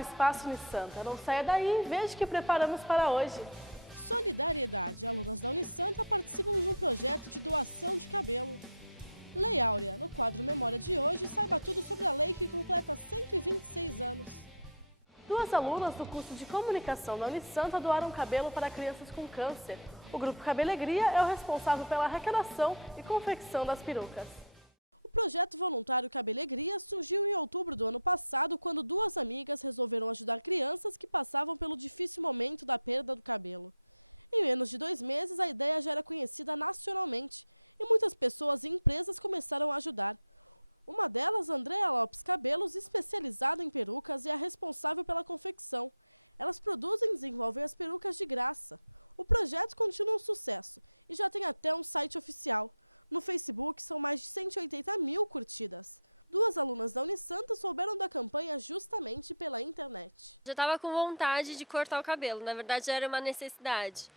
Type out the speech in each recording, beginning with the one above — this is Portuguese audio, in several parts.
no Espaço Unisanta. Não saia daí e veja o que preparamos para hoje. Solidariedade. Alunas da Unisanta participam de um projeto de doação de cabelo. Lei Áurea. No quadro Memória de hoje, saiba tudo sobre a lei que completa 126 anos. Duas alunas do curso de comunicação da Unisanta doaram cabelo para crianças com câncer. O Grupo Cabelegria é o responsável pela arrecadação e confecção das perucas. O projeto voluntário Cabelegria surgiu em outubro do ano passado, quando duas amigas resolveram ajudar crianças que passavam pelo difícil momento da perda do cabelo. Em menos de 2 meses, a ideia já era conhecida nacionalmente e muitas pessoas e empresas começaram a ajudar. Uma delas, Andréa Lopes Cabelos, especializada em perucas, é a responsável pela confecção. Elas produzem e desenvolvem as perucas de graça. O projeto continua um sucesso e já tem até um site oficial. No Facebook são mais de 180 mil curtidas. Duas alunas da Unisanta souberam da campanha justamente pela internet. Já estava com vontade de cortar o cabelo, na verdade era uma necessidade.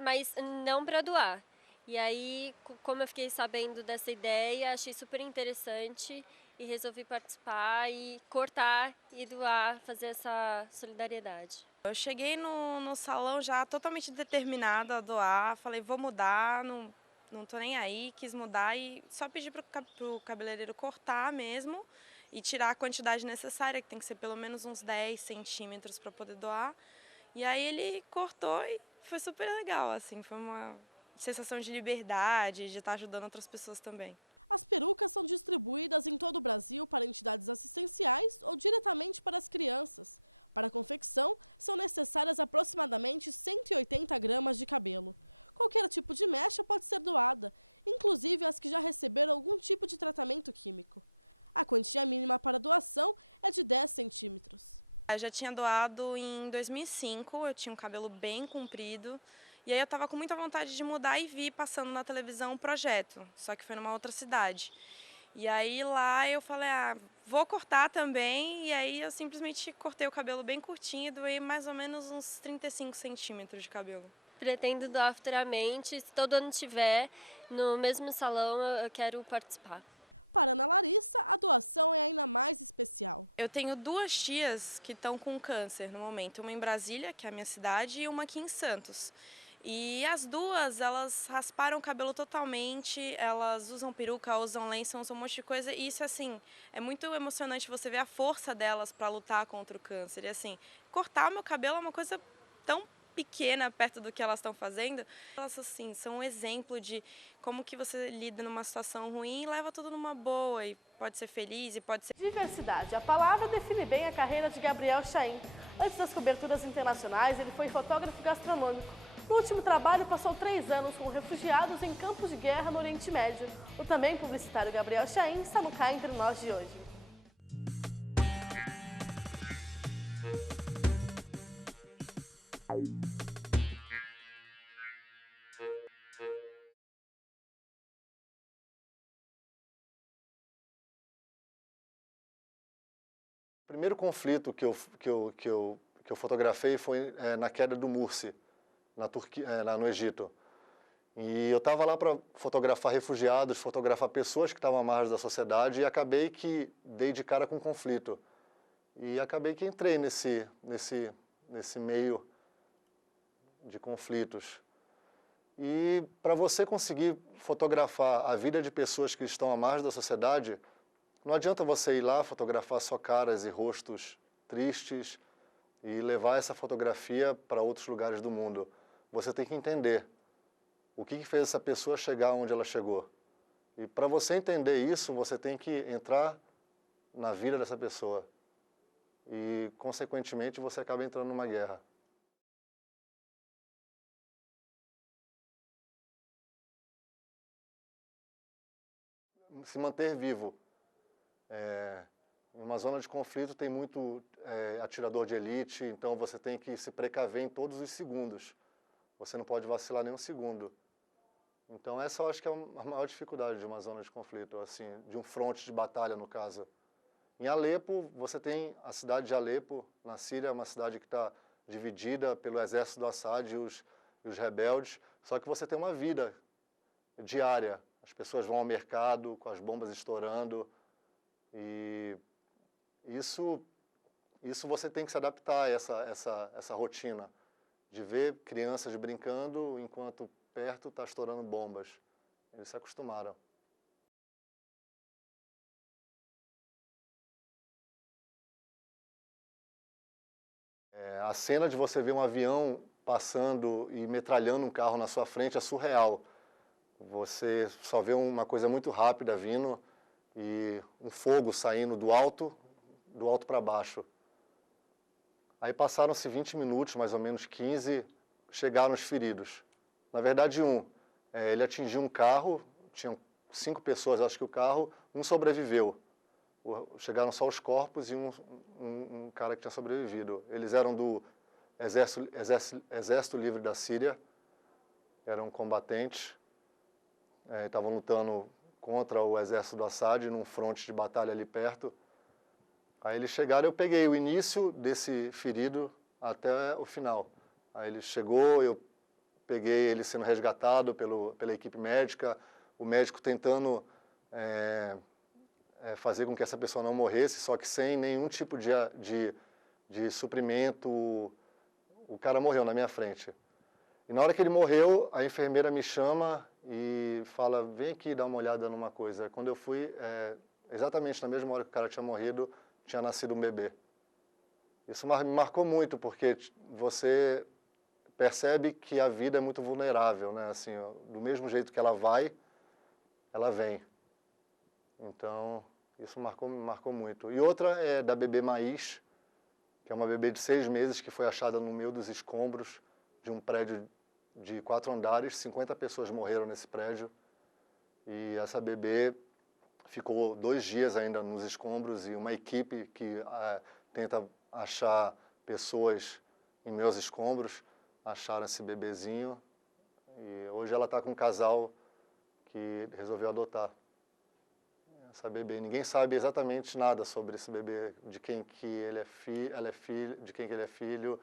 Mas não para doar. E aí, como eu fiquei sabendo dessa ideia, achei super interessante e resolvi participar e cortar e doar, fazer essa solidariedade. Eu cheguei no salão já totalmente determinada a doar, falei vou mudar, não tô nem aí, quis mudar e só pedi pro cabeleireiro cortar mesmo e tirar a quantidade necessária, que tem que ser pelo menos uns 10 centímetros para poder doar. E aí ele cortou e foi super legal, assim, foi uma sensação de liberdade, de estar ajudando outras pessoas também. As perucas são distribuídas em todo o Brasil para entidades assistenciais ou diretamente para as crianças. Para a confecção, são necessárias aproximadamente 180 gramas de cabelo. Qualquer tipo de mecha pode ser doada, inclusive as que já receberam algum tipo de tratamento químico. A quantia mínima para doação é de 10 centímetros. Eu já tinha doado em 2005, eu tinha um cabelo bem comprido. E aí eu estava com muita vontade de mudar e vi passando na televisão um projeto, só que foi numa outra cidade. E aí lá eu falei, vou cortar também, e aí eu simplesmente cortei o cabelo bem curtinho e doei mais ou menos uns 35 centímetros de cabelo. Pretendo doar futuramente, se todo ano tiver no mesmo salão eu quero participar. Para Ana Larissa, a doação é ainda mais especial. Eu tenho 2 tias que estão com câncer no momento, uma em Brasília, que é a minha cidade, e uma aqui em Santos. E as duas, elas rasparam o cabelo totalmente, elas usam peruca, usam lenço, usam um monte de coisa. E isso, assim, é muito emocionante você ver a força delas para lutar contra o câncer. E, assim, cortar o meu cabelo é uma coisa tão pequena perto do que elas estão fazendo. Elas, assim, são um exemplo de como que você lida numa situação ruim e leva tudo numa boa. E pode ser feliz e pode ser... Diversidade. A palavra define bem a carreira de Gabriel Chaim. Antes das coberturas internacionais, ele foi fotógrafo gastronômico. No último trabalho, passou 3 anos com refugiados em campos de guerra no Oriente Médio. O também publicitário Gabriel Chaim está no Cá Entre Nós de hoje. O primeiro conflito que eu fotografei foi na queda do Mursi, na Turquia, lá no Egito. E eu estava lá para fotografar refugiados, fotografar pessoas que estavam à margem da sociedade e acabei que dei de cara com um conflito. E acabei que entrei nesse meio de conflitos. E para você conseguir fotografar a vida de pessoas que estão à margem da sociedade, não adianta você ir lá fotografar só caras e rostos tristes e levar essa fotografia para outros lugares do mundo. Você tem que entender o que fez essa pessoa chegar onde ela chegou. E para você entender isso, você tem que entrar na vida dessa pessoa. E, consequentemente, você acaba entrando numa guerra. Se manter vivo. Em uma zona de conflito tem muito atirador de elite, então você tem que se precaver em todos os segundos. Você não pode vacilar nem um segundo. Então essa eu acho que é a maior dificuldade de uma zona de conflito, assim, de um fronte de batalha, no caso. Em Alepo, você tem a cidade de Alepo, na Síria, uma cidade que está dividida pelo exército do Assad e os rebeldes, só que você tem uma vida diária. As pessoas vão ao mercado com as bombas estourando e isso isso você tem que se adaptar a essa rotina, de ver crianças brincando enquanto perto está estourando bombas. Eles se acostumaram. A cena de você ver um avião passando e metralhando um carro na sua frente é surreal. Você só vê uma coisa muito rápida vindo e um fogo saindo do alto para baixo. Aí passaram-se 20 minutos, mais ou menos 15, chegaram os feridos. Na verdade, ele atingiu um carro, tinham 5 pessoas, acho que o carro, um sobreviveu. Chegaram só os corpos e um cara que tinha sobrevivido. Eles eram do Exército Livre da Síria, eram combatentes, estavam lutando contra o exército do Assad num fronte de batalha ali perto. Aí eles chegaram, eu peguei o início desse ferido até o final. Aí ele chegou, eu peguei ele sendo resgatado pela equipe médica, o médico tentando fazer com que essa pessoa não morresse, só que sem nenhum tipo de suprimento, o cara morreu na minha frente. E na hora que ele morreu, a enfermeira me chama e fala, vem aqui dar uma olhada numa coisa. Quando eu fui, exatamente na mesma hora que o cara tinha morrido, tinha nascido um bebê. Isso me marcou muito, porque você percebe que a vida é muito vulnerável, né? Assim, do mesmo jeito que ela vai, ela vem. Então, isso me marcou muito. E outra é da bebê Maís, que é uma bebê de 6 meses que foi achada no meio dos escombros de um prédio de 4 andares. 50 pessoas morreram nesse prédio. E essa bebê ficou 2 dias ainda nos escombros e uma equipe que tenta achar pessoas em meus escombros acharam esse bebezinho. E hoje ela está com um casal que resolveu adotar essa bebê. Ninguém sabe exatamente nada sobre esse bebê, de quem que ele é filho, de quem que ele é filho,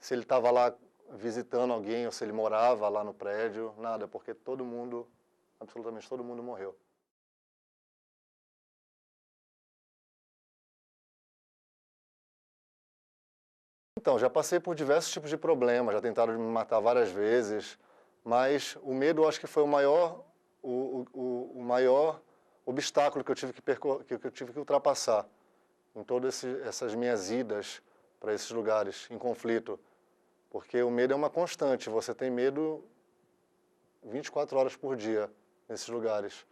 se ele estava lá visitando alguém ou se ele morava lá no prédio, nada, porque todo mundo, absolutamente todo mundo morreu. Então, já passei por diversos tipos de problemas, já tentaram me matar várias vezes, mas o medo eu acho que foi o maior obstáculo que eu tive que ultrapassar em todas essas minhas idas para esses lugares em conflito. Porque o medo é uma constante, você tem medo 24 horas por dia nesses lugares.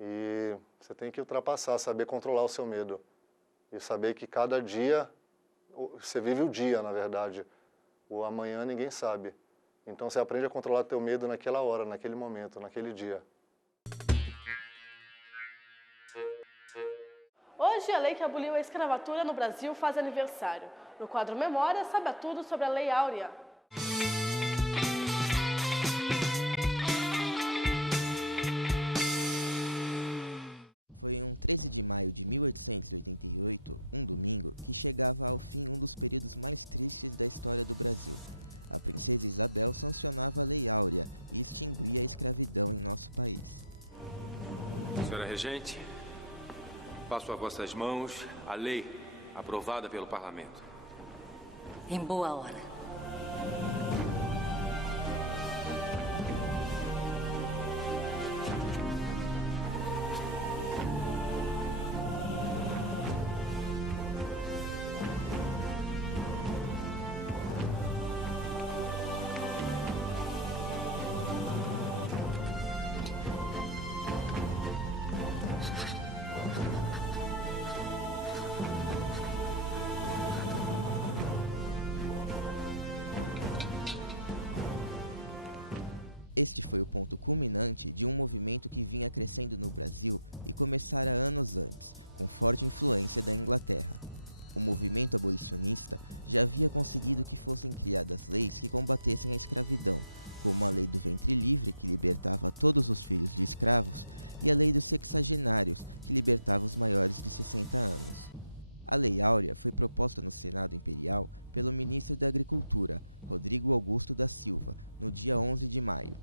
E você tem que ultrapassar, saber controlar o seu medo. E saber que cada dia, você vive o dia, na verdade. O amanhã ninguém sabe. Então você aprende a controlar o teu medo naquela hora, naquele momento, naquele dia. Hoje, a lei que aboliu a escravatura no Brasil faz aniversário. No quadro Memória, saiba tudo sobre a Lei Áurea. Foi em 13 de maio de 1888, um domingo, que chegava ao fim um dos períodos mais tristes da história do Brasil. A princesa Isabel sancionava a Lei Áurea e extinguia a escravidão em nosso país. Senhora Regente, passo a vossas mãos a lei aprovada pelo Parlamento. Em boa hora. Este foi o ponto culminante de um movimento que vinha crescendo no Brasil e começara anos antes, com forte influência da Inglaterra. O movimento abolicionista já havia conseguido que fossem criadas leis que combatessem a escravidão, como a Lei do Ventre Livre, que libertava todos os filhos de escravos, e a Lei dos Sexagenários, que libertava os maiores de 60 anos. A Lei Áurea foi proposta no Senado Imperial pelo ministro da Agricultura, Rodrigo Augusto da Silva, no dia 11 de maio.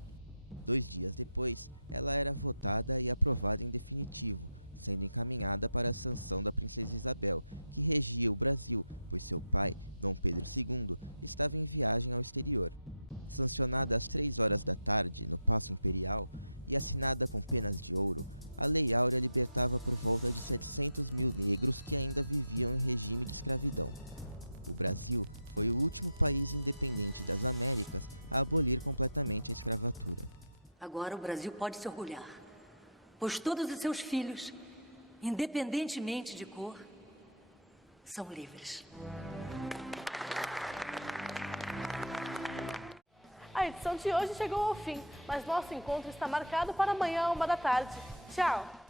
2 dias depois, ela era votada e aprovada em definitivo, sendo encaminhada para a sanção da princesa Isabel, que regia o Brasil, pois seu pai, Dom Pedro II, estava em viagem ao exterior. Sancionada às 3 horas da tarde, no Paço Imperial, e assinada com penas de ouro, a Lei Áurea libertava por volta de 700 mil negros que ainda viviam em regime de escravidão. O Brasil foi o último país independente das Américas a abolir completamente a escravatura. Agora o Brasil pode se orgulhar, pois todos os seus filhos, independentemente de cor, são livres. A edição de hoje chegou ao fim, mas nosso encontro está marcado para amanhã, 1 da tarde. Tchau!